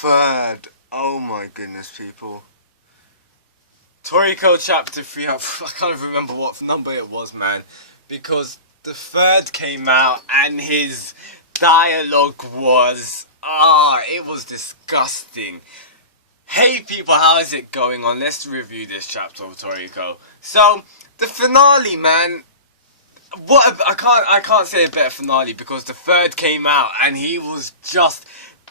third. Oh my goodness, people. Toriko chapter 3, I can't remember what number it was, man. Because the third came out and his dialogue was, it was disgusting. Hey people, how is it going on? Let's review this chapter of Toriko. So, the finale, man. I can't say a better finale because the third came out and he was just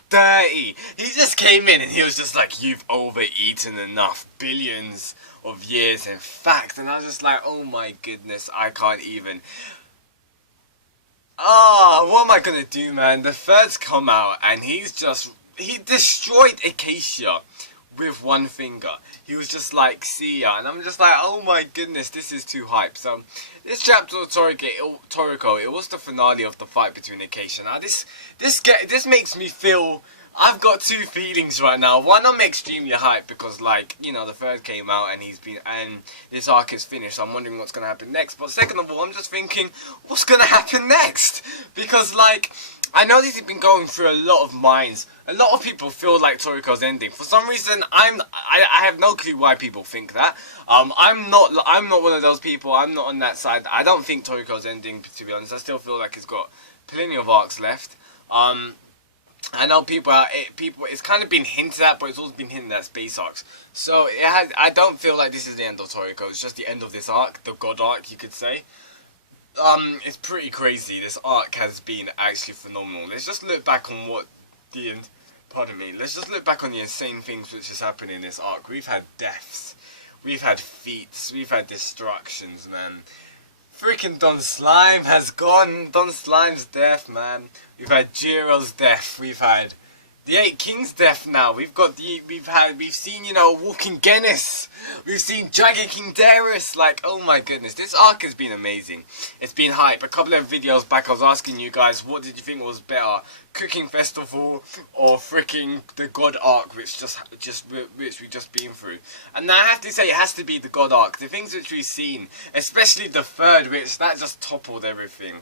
dirty. He just came in and he was just like, you've overeaten enough billions of years in fact. And I was just like, oh my goodness, I can't even. What am I gonna do, man? The third's come out and he destroyed Acacia with one finger. He was just like, see ya. And I'm just like, oh my goodness, this is too hype. So, this chapter of Toriko, it was the finale of the fight between Acacia. Now, this makes me feel, I've got two feelings right now. One, I'm extremely hyped because, like, you know, the third came out and this arc is finished. So I'm wondering what's gonna happen next. But second of all, I'm just thinking, what's gonna happen next? Because, like, I know this has been going through a lot of minds. A lot of people feel like Toriko's ending. For some reason, I have no clue why people think that. I'm not one of those people. I'm not on that side. I don't think Toriko's ending, to be honest. I still feel like he's got plenty of arcs left. I know it's kind of been hinted at, but it's also been hinted at space arcs. So I don't feel like this is the end of Toriko. It's just the end of this arc, the God arc, you could say. It's pretty crazy. This arc has been actually phenomenal. Let's just look back on let's just look back on the insane things which has happened in this arc. We've had deaths, we've had feats, we've had destructions, man. Freaking Don Slime has gone. Don Slime's death, man. We've had Jiro's death. We've had the 8 Kings' death now. We've seen, you know, Walking Genis. We've seen Dragon King Darius. Like, oh my goodness. This arc has been amazing. It's been hype. A couple of videos back I was asking you guys, what did you think was better? Cooking Festival or freaking the God arc which we've just been through. And now I have to say it has to be the God arc. The things which we've seen, especially the third, which that just toppled everything.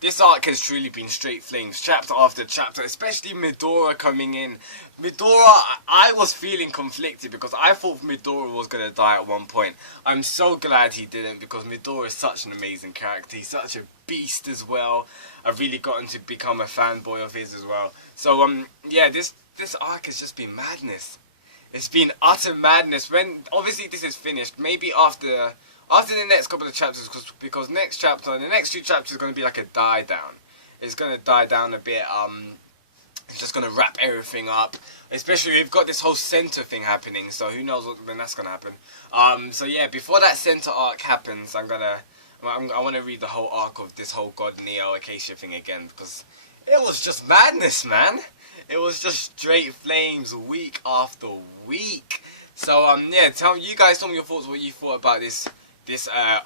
This arc has truly been straight flames, chapter after chapter, especially Midora coming in. Midora, I was feeling conflicted because I thought Midora was going to die at one point. I'm so glad he didn't because Midora is such an amazing character. He's such a beast as well. I've really gotten to become a fanboy of his as well. So, yeah, this arc has just been madness. It's been utter madness. When, obviously this is finished, maybe after the next couple of chapters, because the next 2 chapters is going to be like a die down. It's going to die down a bit. It's just going to wrap everything up. Especially we've got this whole center thing happening, so who knows when that's going to happen. So yeah, before that center arc happens, I want to read the whole arc of this whole God Neo Acacia thing again, because it was just madness, man. It was just straight flames week after week. So yeah, you guys tell me your thoughts, what you thought about this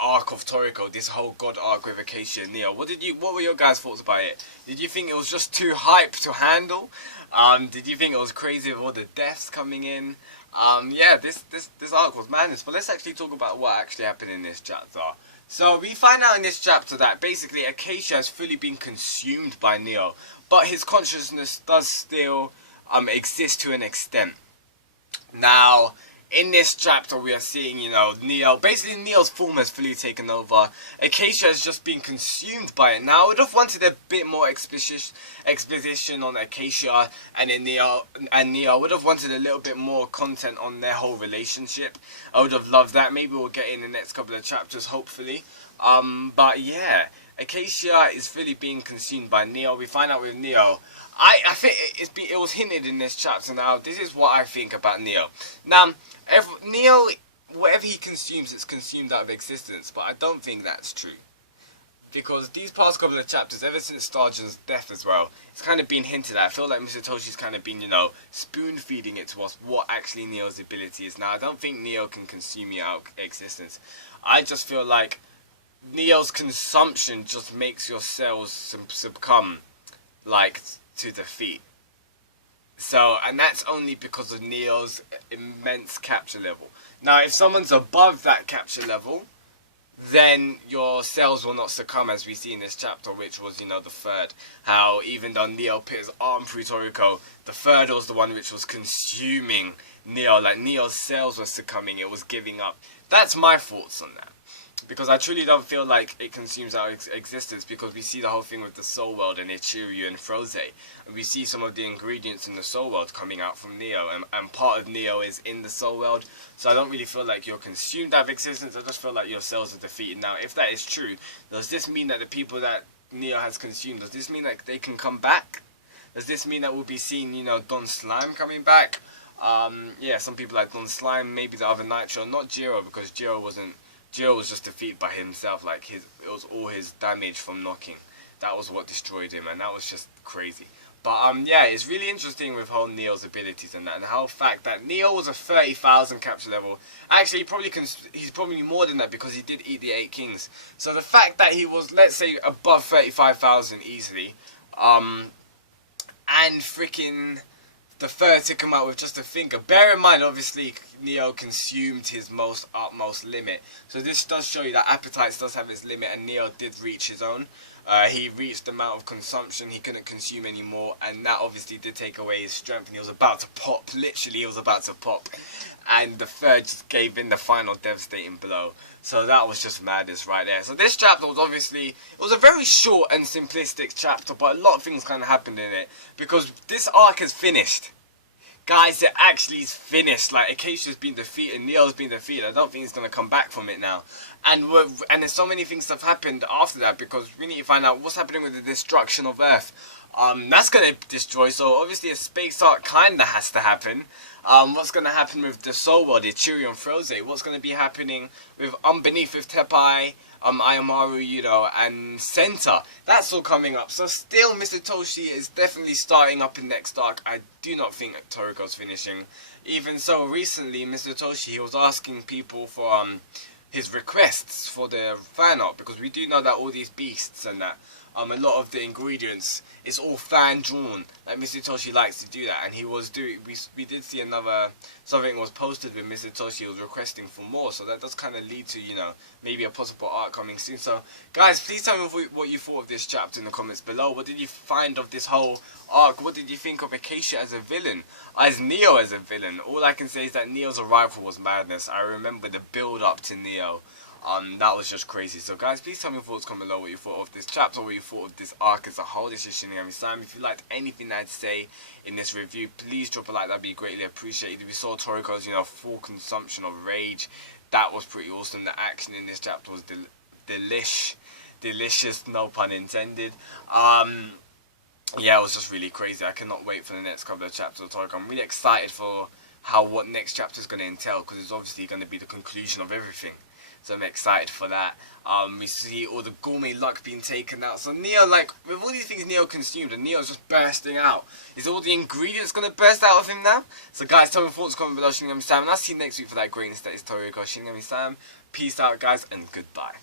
arc of Toriko, this whole God arc with Acacia and Neo. What were your guys' thoughts about it? Did you think it was just too hype to handle? Did you think it was crazy with all the deaths coming in? Yeah, this arc was madness. But let's actually talk about what actually happened in this chapter. So we find out in this chapter that basically Acacia has fully been consumed by Neo, but his consciousness does still exist to an extent. Now, in this chapter we are seeing, you know, Neo's form has fully taken over. Acacia has just been consumed by it. Now, I would have wanted a bit more exposition on Acacia and Neo. I would have wanted a little bit more content on their whole relationship. I would have loved that. Maybe we'll get in the next couple of chapters, hopefully. But yeah, Acacia is fully being consumed by Neo. We find out with Neo. I think it was hinted in this chapter. Now, this is what I think about Neo. Now, Neo, whatever he consumes, it's consumed out of existence. But I don't think that's true. Because these past couple of chapters, ever since Starjan's death as well, it's kind of been hinted at. I feel like Mr. Toshi's kind of been, you know, spoon-feeding it to us what actually Neo's ability is. Now, I don't think Neo can consume you out of existence. I just feel like Neo's consumption just makes your cells succumb, like, to defeat. So, and that's only because of Neo's immense capture level. Now, if someone's above that capture level, then your cells will not succumb, as we see in this chapter, which was, you know, the third. How even though Neo put his arm through Toriko, the third was the one which was consuming Neo. Like, Neo's cells were succumbing, it was giving up. That's my thoughts on that. Because I truly don't feel like it consumes our existence, because we see the whole thing with the Soul World and Ichiryu and Froze. And we see some of the ingredients in the Soul World coming out from Neo, and part of Neo is in the Soul World. So I don't really feel like you're consumed out of existence, I just feel like your cells are defeated. Now, if that is true, does this mean that the people that Neo has consumed, does this mean that they can come back? Does this mean that we'll be seeing, you know, Don Slime coming back? Yeah, some people like Don Slime, maybe the other Nitro, not Jiro, because Jiro was just defeated by himself. Like, it was all his damage from knocking. That was what destroyed him, and that was just crazy. But yeah, it's really interesting with whole Neo's abilities and that, and how fact that Neo was a 30,000 capture level. Actually, he's probably more than that, because he did eat the 8 kings. So the fact that he was, let's say, above 35,000 easily, and freaking the third to come out with just a finger. Bear in mind, obviously, Neo consumed his utmost limit. So this does show you that Appetites does have its limit, and Neo did reach his own. He reached the amount of consumption he couldn't consume anymore, and that obviously did take away his strength, and he was about to pop. Literally, he was about to pop. And the third just gave in the final devastating blow. So that was just madness right there. So this chapter was obviously, it was a very short and simplistic chapter, but a lot of things kind of happened in it. Because this arc is finished. Guys, it actually is finished. Like, Acacia's been defeated, Neo's been defeated. I don't think he's going to come back from it now. And there's so many things that have happened after that, because we need to find out what's happening with the destruction of Earth. That's going to destroy, so obviously a space arc kind of has to happen. What's going to happen with the Soul World, Ichiryu and Froze? What's going to be happening with Beneath with Tepai, Ayamaru, you know, and Center? That's all coming up. So still, Mr. Toshi is definitely starting up in next arc. I do not think Toriko's finishing. Even so, recently, Mr. Toshi, he was asking people for his requests for the fan art, because we do know that all these beasts and that, a lot of the ingredients is all fan drawn. Like, Mr. Toshi likes to do that, and he was doing. We did see something was posted with Mr. Toshi was requesting for more, so that does kind of lead to, you know, maybe a possible art coming soon. So guys, please tell me what you thought of this chapter in the comments below. What did you find of this whole arc? What did you think of Acacia as a villain, as Neo as a villain? All I can say is that Neo's arrival was madness. I remember the build up to Neo. That was just crazy. So guys, please tell me your thoughts, comment below what you thought of this chapter, what you thought of this arc as a whole. This is Shinigami-san. If you liked anything that I'd say in this review, please drop a like, that'd be greatly appreciated. If you saw Toriko's, you know, full consumption of rage, that was pretty awesome. The action in this chapter was delicious, no pun intended. Yeah, it was just really crazy. I cannot wait for the next couple of chapters of Toriko. I'm really excited for what next chapter is going to entail, because it's obviously going to be the conclusion of everything. So I'm excited for that. We see all the gourmet luck being taken out. So Neo, like, with all these things Neo consumed, and Neo's just bursting out. Is all the ingredients going to burst out of him now? So guys, tell me your thoughts, comment below, Shinigami-san. And I'll see you next week for that greatness that is Toriko. Shinigami-san, peace out guys, and goodbye.